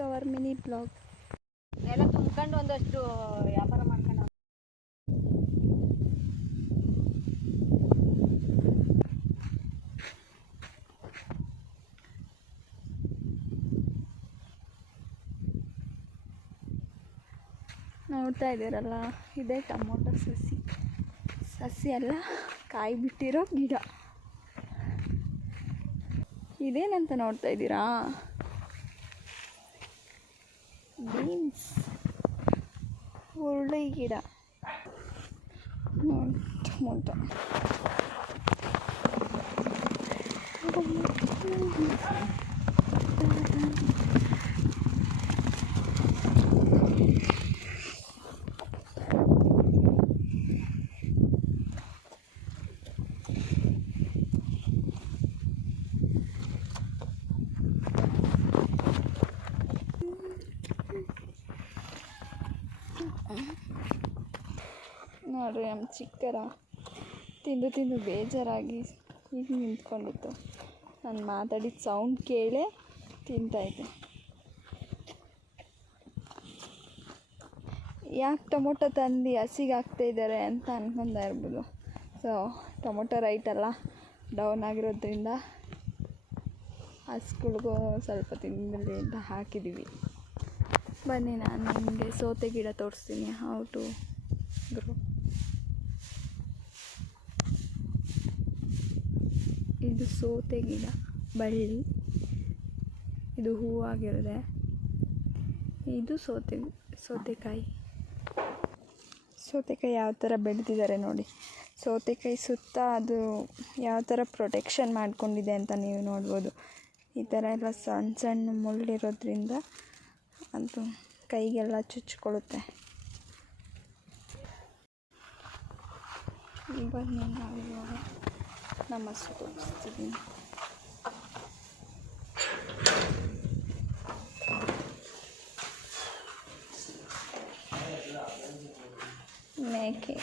To our mini blog. ಎಲ್ಲ ತುಂಬ್ಕೊಂಡು ಒಂದಷ್ಟು ವ್ಯಾಪಾರ ಮಾಡ್ಕೊಂಡು ನೋಡ್ತಾ ಇದ್ದೀರಲ್ಲ, ಇದೇ ಟೊಮೊಟೊ ಸಸಿ ಎಲ್ಲ ಕಾಯಿ ಬಿಟ್ಟಿರೋ ಗಿಡ. ಇದೇನಂತ ನೋಡ್ತಾ ಇದ್ದೀರಾ? ಬೀನ್ಸ್ ಒಳ್ಳೆ ಗಿಡ. ಟೊಮೊಟೊ ನೋಡ್ರಿ, ನಮ್ಮ ಚಿಕ್ಕರ ತಿಂದು ಬೇಜಾರಾಗಿ ಈಗ ನಿಂತ್ಕೊಂಡಿತ್ತು. ನಾನು ಮಾತಾಡಿದ ಸೌಂಡ್ ಕೇಳೇ ತಿಂತಾಯಿದ್ದೆ. ಯಾಕೆ ಟೊಮೊಟೊ ತಂದು ಹಸಿಗೆ ಹಾಕ್ತಾಯಿದ್ದಾರೆ ಅಂತ ಅನ್ಕೊಂತಾ ಇರ್ಬೋದು. ಸೊ ಟೊಮೊಟೊ ರೈಟೆಲ್ಲ ಡೌನ್ ಆಗಿರೋದ್ರಿಂದ ಹಸುಗಳಿಗೂ ಸ್ವಲ್ಪ ತಿನ್ನಲಿ ಅಂತ ಹಾಕಿದ್ದೀವಿ. ಬನ್ನಿ, ನಾನು ನಿಮಗೆ ಸೌತೆ ಗಿಡ ತೋರಿಸ್ತೀನಿ, ಹೌ ಟು ಗ್ರೋ. ಇದು ಸೌತೆ ಗಿಡ ಬಳ್ಳಿ, ಇದು ಹೂವಾಗಿರುತ್ತೆ. ಇದು ಸೌತೆಕಾಯಿ ಯಾವ ಥರ ಬೆಳೆದಿದ್ದಾರೆ ನೋಡಿ. ಸೌತೆಕಾಯಿ ಸುತ್ತ ಅದು ಯಾವ ಥರ ಪ್ರೊಟೆಕ್ಷನ್ ಮಾಡ್ಕೊಂಡಿದೆ ಅಂತ ನೀವು ನೋಡ್ಬೋದು. ಈ ಥರ ಎಲ್ಲ ಸಣ್ಣ ಸಣ್ಣ ಮುಳ್ಳಿರೋದ್ರಿಂದ ಅದು ಕೈಗೆಲ್ಲ ಚುಚ್ಕೊಳ್ಳುತ್ತೆ. ಬನ್ನಿ, ನಾವಿವಾಗ ನಮ್ಮ ಹಸು ತೋರಿಸ್ತಿದ್ದೀನಿ. ಮೇಕೆ